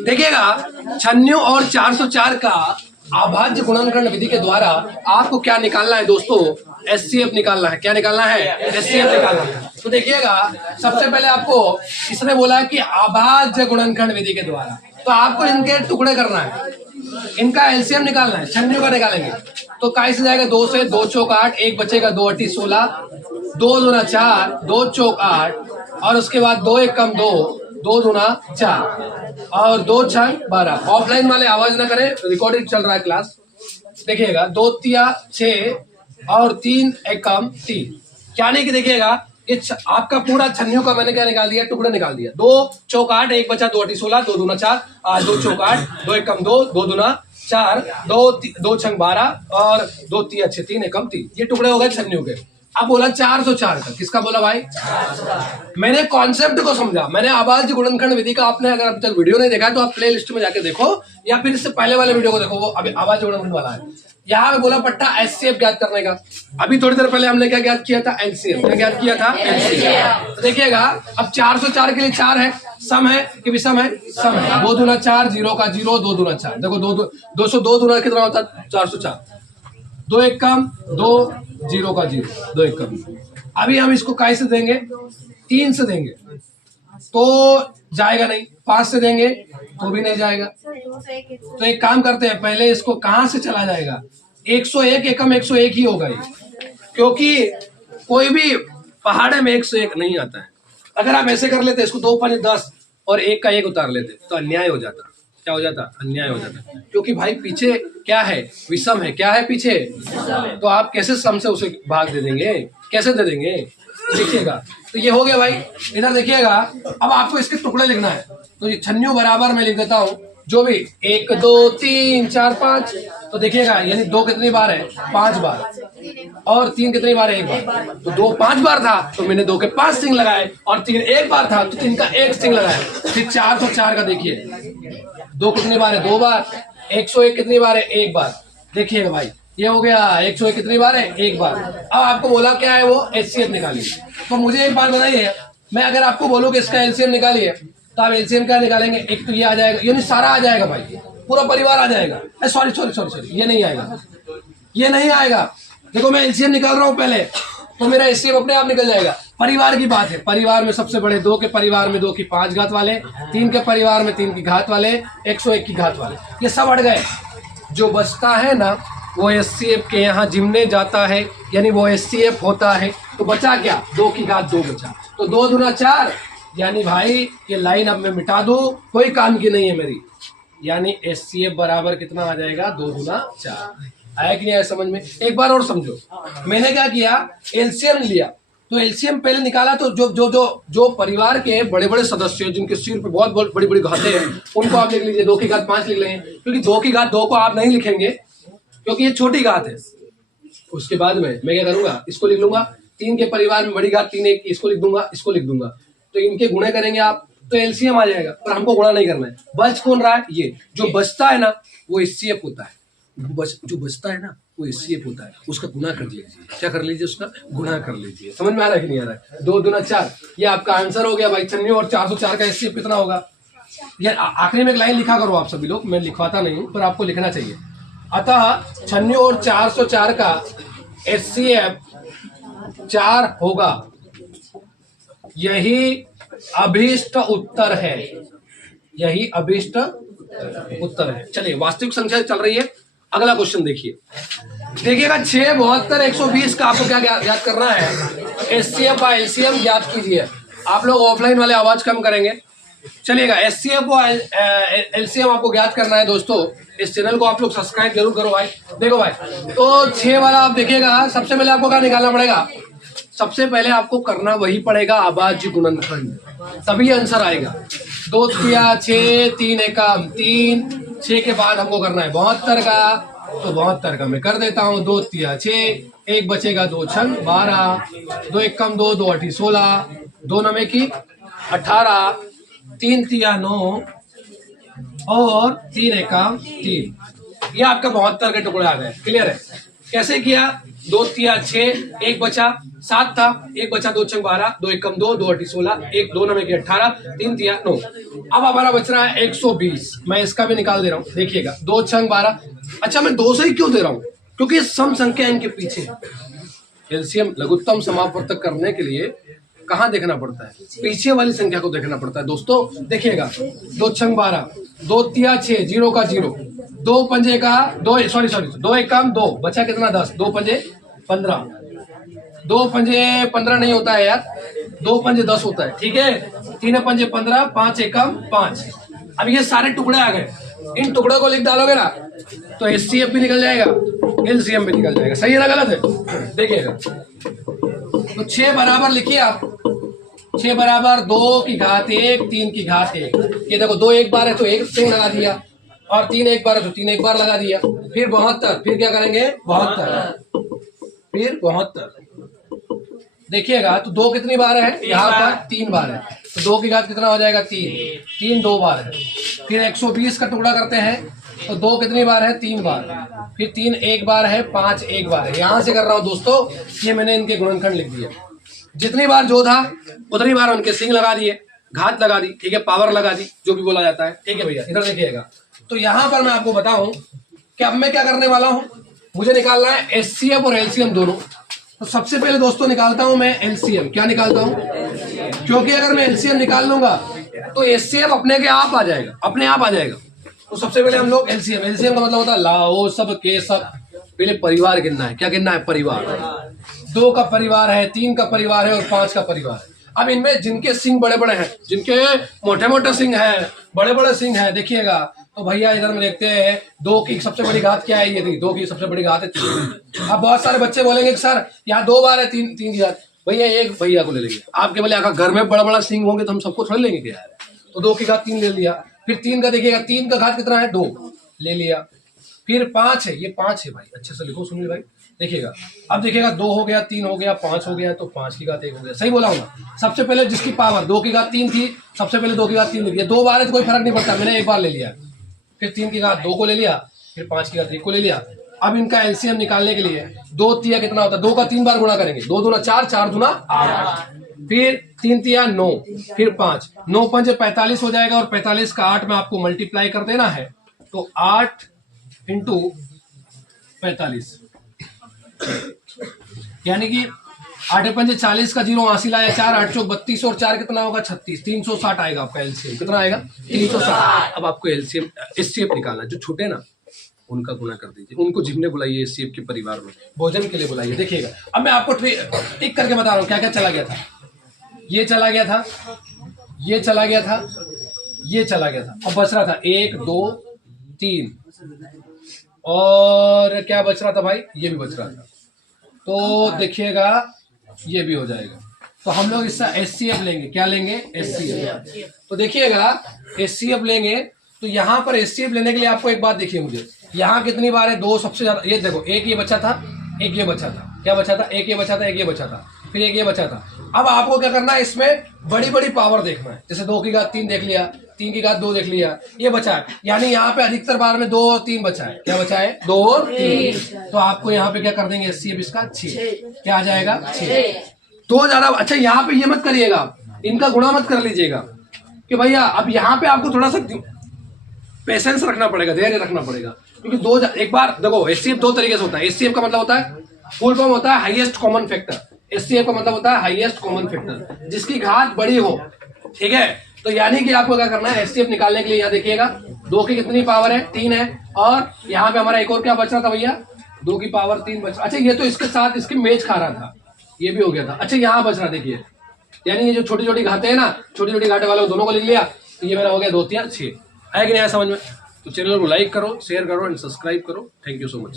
देखिएगा 96 और 404 का अभाज्य गुणनखंड विधि के द्वारा आपको क्या निकालना है दोस्तों? एचसीएफ निकालना है। क्या निकालना है? एचसीएफ निकालना है। तो देखिएगा सबसे पहले आपको इसने बोला है कि अभाज्य गुणनखंड विधि के द्वारा, तो आपको इनके टुकड़े करना है, इनका एलसीएम निकालना है। 96 का निकालेंगे तो काई से जाएगा 2 से, 2 चौक 8, एक बचेगा 2 8 16, 2 दूना 4, 2 चौक 8 और उसके बाद 2 1 कम 2, 2 दूना 4 और 2 छंग 12। ऑफलाइन वाले आवाज ना करें, रिकॉर्डिंग चल रहा है क्लास। देखिएगा 2 तिया 6 और 3 1 कम 3, यानी कि देखिएगा आपका पूरा 96 का मैंने क्या निकाल दिया? टुकड़े निकाल दिया। 2 चौक 8, एक बचा 2 8 16, 2 दूना 4, 2 चौक 8, 2 1 कम 2, 2 दूना 4, 2 छंग 12 और 2 तिया 6, 3 1 कम 3। ये टुकड़े हो गए 96 के। अब बोला 404 का, किसका बोला भाई? मैंने कॉन्सेप्ट को समझा, मैंने अभाज्य गुणनखंड विधि का, आपने अगर अब तक वीडियो नहीं देखा है तो आप प्ले लिस्ट में जाके देखो या फिर इससे पहले वाले वीडियो को देखो, वो अभी अभाज्य गुणनखंड वाला है। यहाँ पे बोला पट्टा एचसीएफ ज्ञात करने का। अभी थोड़ी देर पहले हमने क्या ज्ञात किया था? एलसीएफ। ज्ञात किया था एलसीएफ। तो देखिएगा अब 404 के लिए 4 है, सम है कि विषम है? सम है। 2 दूना 4, 0 का 0, 2 दूना 4। देखो 202 दूना कितना होता है? 404। 2 1 कम 2, 0 का 0, 2 1 कम। अभी हम इसको काय से देंगे? 3 से देंगे तो जाएगा नहीं, 5 से देंगे तो भी नहीं जाएगा। तो एक काम करते हैं, पहले इसको कहां से चला जाएगा? 101 एकम 101 ही होगा ये, क्योंकि कोई भी पहाड़े में 101 नहीं आता है। अगर आप ऐसे कर लेते, इसको 2 5 10 और 1 का 1 उतार लेते तो अन्याय हो जाता। क्या हो जाता? अन्याय हो जाता, क्योंकि भाई पीछे क्या है? विषम है। क्या है पीछे? तो आप कैसे सम से उसे भाग दे देंगे? कैसे दे देंगे? देखिएगा तो ये हो गया भाई। इधर देखिएगा अब आपको इसके टुकड़े लिखना है, तो ये 96 बराबर मैं लिख देता हूँ जो भी 1 2 3 4 5। तो देखिएगा यानी 2 कितनी बार है? 5 बार। और 3 कितनी बार है? 1 बार। तो 2 5 बार था तो मैंने 2 के 5 सिंग लगाए, और 3 1 बार था तो 3 का 1 सिंग लगाए। फिर 404 का देखिए 2 कितनी बार है? 2 बार। 101 कितनी बार है? 1 बार। देखिएगा भाई ये हो गया 101 कितनी बार है? 1 बार। अब आपको बोला क्या है? वो एचसीएफ निकालिए। तो मुझे एक बात बताइए, मैं अगर आपको बोलूं कि इसका एलसीएम निकालिए तो आप एलसीएम क्या निकालेंगे? एक तो ये आ जाएगा, यानी सारा आ जाएगा भाई, पूरा परिवार आ जाएगा। सॉरी सॉरी सॉरी सॉरी, ये नहीं आएगा, ये नहीं आएगा। देखो मैं एलसीएम निकाल रहा हूं पहले, तो मेरा एलसीएम अपने आप निकल जाएगा। परिवार की बात है, परिवार में सबसे बड़े 2 के परिवार में 2 की 5 घात वाले, 3 के परिवार में 3 की घात वाले, 101 की घात वाले, ये सब हट गए। जो बचता है ना वो एचसीएफ के यहाँ जिमने जाता है, यानी वो एचसीएफ होता है। तो बचा क्या? 2 की घात 2 बचा, तो 2 दूना 4, यानी भाई ये लाइन अब मैं मिटा दूं, कोई काम की नहीं है मेरी। यानी एचसीएफ बराबर कितना आ जाएगा? 2 दूना 4। आया कि नहीं आया समझ में? एक बार और समझो, मैंने क्या किया? एलसीएम लिया, तो एलसीएम पहले निकाला, तो जो जो जो जो परिवार के बड़े बड़े सदस्य हैं जिनके सिर पे बहुत बड़ी बड़ी घातें हैं उनको आप लिख लीजिए। 2 की घात 5 लिख लेंगे, क्योंकि 2 की घात 2 को आप नहीं लिखेंगे क्योंकि ये छोटी घात है। उसके बाद में मैं क्या करूंगा? इसको लिख लूंगा। 3 के परिवार में बड़ी घात 3 1, इसको लिख दूंगा, इसको लिख दूंगा। तो इनके गुणे करेंगे आप तो एलसीएम आ जाएगा, पर हमको गुणा नहीं करना है। बच कौन रहा है? ये जो बचता है ना वो एचसीएफ होता है। जो बचता है ना वो एचसीएफ होता है, उसका गुना कर लीजिए। क्या कर लीजिए? उसका गुना कर लीजिए। समझ में आ रहा है कि नहीं आ रहा है? 2 दूना 4, ये आपका आंसर हो गया भाई। 96 और 404 का एचसीएफ कितना होगा? ये आखिरी में एक लाइन लिखा करो आप सभी लोग, मैं लिखवाता नहीं हूं पर आपको लिखना चाहिए। अतः 96 और 404 का एचसीएफ 4 होगा, यही अभीष्ट उत्तर है। यही अभीष्ट उत्तर है। चलिए वास्तविक संख्या चल रही है। अगला क्वेश्चन देखिए, देखिएगा 6 72 120 का आपको क्या ज्ञात करना है? एचसीएफ का एलसीएम ज्ञात कीजिए। आप लोग ऑफलाइन वाले आवाज कम करेंगे, चलिएगा। एचसीएफ को एलसीएम आपको ज्ञात करना है दोस्तों। इस चैनल को आप लोग सब्सक्राइब जरूर करो भाई। देखो भाई, तो 6 वाला आप देखिएगा, सबसे पहले आपको क्या निकालना पड़ेगा? सबसे पहले आपको करना वही पड़ेगा अभाज्य गुणनखंड, तभी आंसर आएगा। 2 तिया 6, 3 एकम 3, 6 के बाद हमको करना है 72 का, तो 72 का मैं कर देता हूँ। 2 तिया 6, 1 बचेगा 2 छंग 12, 2 1 कम 2, 2 8 16, 2 9 की 18, 3 तिया 9 और 3 एकम 3। ये आपका 72 के टुकड़े आ गए। क्लियर है? कैसे किया? 2 तिया 6, 1 बचा 7 था, 1 बचा 2 छंग 12, 2 एकम 2, 2 अठी 16, 1 2 9 18, 3 तिया 9। अब हमारा बच रहा है 120। मैं इसका भी निकाल दे रहा हूँ, देखिएगा 2 छंग 12। अच्छा मैं 2 से ही क्यों दे रहा हूँ? क्योंकि सम संख्या इनके पीछे। एलसीएम लघुत्तम समापवर्तक करने के लिए कहाँ देखना पड़ता है? पीछे वाली संख्या को देखना पड़ता है दोस्तों। देखिएगा 2 छंग 12, 2 तिया 6, 0 का 0, 2 पंजे का 2, सॉरी 2 एकम 2, बचा कितना 10, 2 पंजे 15, 2 पंजे 15 नहीं होता है यार, 2 पंजे 10 होता है, ठीक है। 3 पंजे 15, 5 एकम 5। अब ये सारे टुकड़े आ गए, इन टुकड़ों को लिख डालोगे ना तो एचसीएफ भी निकल जाएगा, एलसीएम भी निकल जाएगा। सही है ना गलत है? देखिएगा तो 6 बराबर लिखिए आप, 6 बराबर 2 की घात 1, 3 की घात 1। ये देखो 2 एक बार है तो 1 सिंह लगा दिया, और 3 एक बार है तो 3 एक बार लगा दिया। फिर 72, फिर क्या करेंगे 72, फिर 72। देखिएगा तो 2 कितनी बार है? यहाँ पर 3 बार है, तो 2 की घात कितना हो जाएगा 3, 3 2 बार है। फिर 120 का टुकड़ा करते हैं तो 2 कितनी बार है? 3 बार। फिर 3 एक बार है, 5 एक बार है। यहां से कर रहा हूं दोस्तों, ये मैंने इनके गुणनखंड लिख दिया। जितनी बार जो था उतनी बार उनके सिंह लगा दिए, घात लगा दी, ठीक है, पावर लगा दी, जो भी बोला जाता है, ठीक है भैया। इधर देखिएगा तो यहां पर मैं आपको बताऊं कि अब मैं क्या करने वाला हूं, मुझे निकालना है एचसीएफ और एलसीएम दोनों। तो सबसे पहले दोस्तों निकालता हूं मैं एलसीएम। क्या निकालता हूं? क्योंकि अगर मैं एलसीएम निकाल लूंगा तो एचसीएफ अपने के आप आ जाएगा, अपने आप आ जाएगा। तो सबसे पहले हम लोग एलसीएम, एलसीएम का मतलब होता है लाओ सब के सब। पहले परिवार गिनना है। क्या गिनना है? परिवार। 2 का परिवार है, 3 का परिवार है और 5 का परिवार है। अब इनमें जिनके सिंह बड़े बड़े हैं, जिनके मोटे मोटे सिंह हैं, बड़े बड़े सिंह हैं, देखिएगा तो भैया इधर में देखते हैं 2 की सबसे बड़ी घात क्या है? ये थी 2 की सबसे बड़ी घात है 3। अब बहुत सारे बच्चे बोलेंगे कि सर यहाँ 2 बार है 3 की घात। भैया एक भैया को ले लेंगे, आपके बोले आका घर में बड़ा बड़ा सिंह होंगे तो हम सबको थोड़ी लेंगे क्या यार। तो 2 की घात 3 ले लिया। फिर 3 का देखिएगा, 3 का घात कितना है? 2 ले लिया। फिर 5 है, ये 5 है भाई, अच्छे से लिखो, सुनिए भाई। देखिएगा अब देखिएगा 2 हो गया, 3 हो गया, 5 हो गया, तो 5 की घात 1 हो गया। सही बोला हूँ? सबसे पहले जिसकी पावर 2 की घात 3 थी, सबसे पहले 2 की घात 3 ले लिया। 2 बार है तो कोई फर्क नहीं पड़ता, मैंने एक बार ले लिया। फिर 3 की घात 2 को ले लिया, फिर 5 की घात 1 को ले लिया। अब इनका एलसीएम निकालने के लिए 2 तिया कितना होता है? 2 का 3 बार गुणा करेंगे, 2 दूना 4, 4 दूना 8, फिर 3 तिया 9, फिर 5, 9 पंजे 45 हो जाएगा, और 45 का 8 में आपको मल्टीप्लाई कर देना है, तो 8 इंटू 45, यानी कि 8 पंजे 40 का 0 80 लाया, 4 8 चौक 32 और 4 कितना होगा? 36, 360 आएगा आपका एलसीएम। कितना आएगा? 360। अब आपको एलसीएम एचसीएफ निकालना, जो छोटे ना उनका गुना कर दीजिए, उनको जिम्ने बुलाइए एचसीएफ के परिवार में, भोजन के लिए बुलाइए। देखिएगा अब मैं आपको टिक करके बता रहा हूँ क्या क्या चला गया था। ये चला गया था, ये चला गया था, ये चला गया था, अब बच रहा था 1 2 3, और क्या बच रहा था भाई? ये भी बच रहा था। तो देखिएगा ये भी हो जाएगा। तो हम लोग इसका एचसीएफ लेंगे। क्या लेंगे? एचसीएफ। तो देखिएगा एचसीएफ लेंगे, तो यहाँ पर एचसीएफ लेने के लिए आपको एक बात देखिए, मुझे यहाँ कितनी बार है? 2 सबसे ज्यादा। ये देखो, एक ये बचा था, एक ये बचा था। क्या बचा था? एक ये बचा था, एक ये बचा था, फिर एक ये बचा था। अब आपको क्या करना है, इसमें बड़ी बड़ी पावर देखना है। जैसे 2 की घात 3 देख लिया, 3 की घात 2 देख लिया, ये बचा है, यानी यहाँ पे अधिकतर बार में 2 और 3 बचा है। क्या बचा है? 2 और 3। तो आपको यहाँ पे क्या कर देंगे? एचसीएफ इसका 6। क्या आ जाएगा? 6। तो ज्यादा अच्छा, यहाँ पे ये मत करिएगा, इनका गुणा मत कर लीजिएगा कि भैया अब यहाँ पे आपको थोड़ा सा पेशेंस रखना पड़ेगा, धैर्य रखना पड़ेगा, क्योंकि एक बार देखो एचसीएफ 2 तरीके से होता है। एचसीएफ का मतलब होता है, फुल फॉर्म होता है हाईएस्ट कॉमन फैक्टर। एचसीएफ का मतलब होता है हाईएस्ट कॉमन फैक्टर, जिसकी घात बड़ी हो, ठीक है। तो यानी कि आपको क्या करना है, एचसीएफ निकालने के लिए यहाँ देखिएगा 2 की कितनी पावर है? 3 है, और यहाँ पे हमारा एक और क्या बच रहा था भैया? 2 की पावर 3 बच रहा। अच्छा ये तो इसके साथ इसकी मेज खा रहा था, ये भी हो गया था। अच्छा यहाँ बच रहा, देखिए, यानी ये जो छोटी छोटी घातें हैं ना, छोटी छोटी घाटे वाले दोनों को लिख लिया, तो ये मेरा हो गया 2 3 6। आया कि नहीं आया समझ में? तो चैनल को लाइक करो, शेयर करो एंड सब्सक्राइब करो। Thank you so much.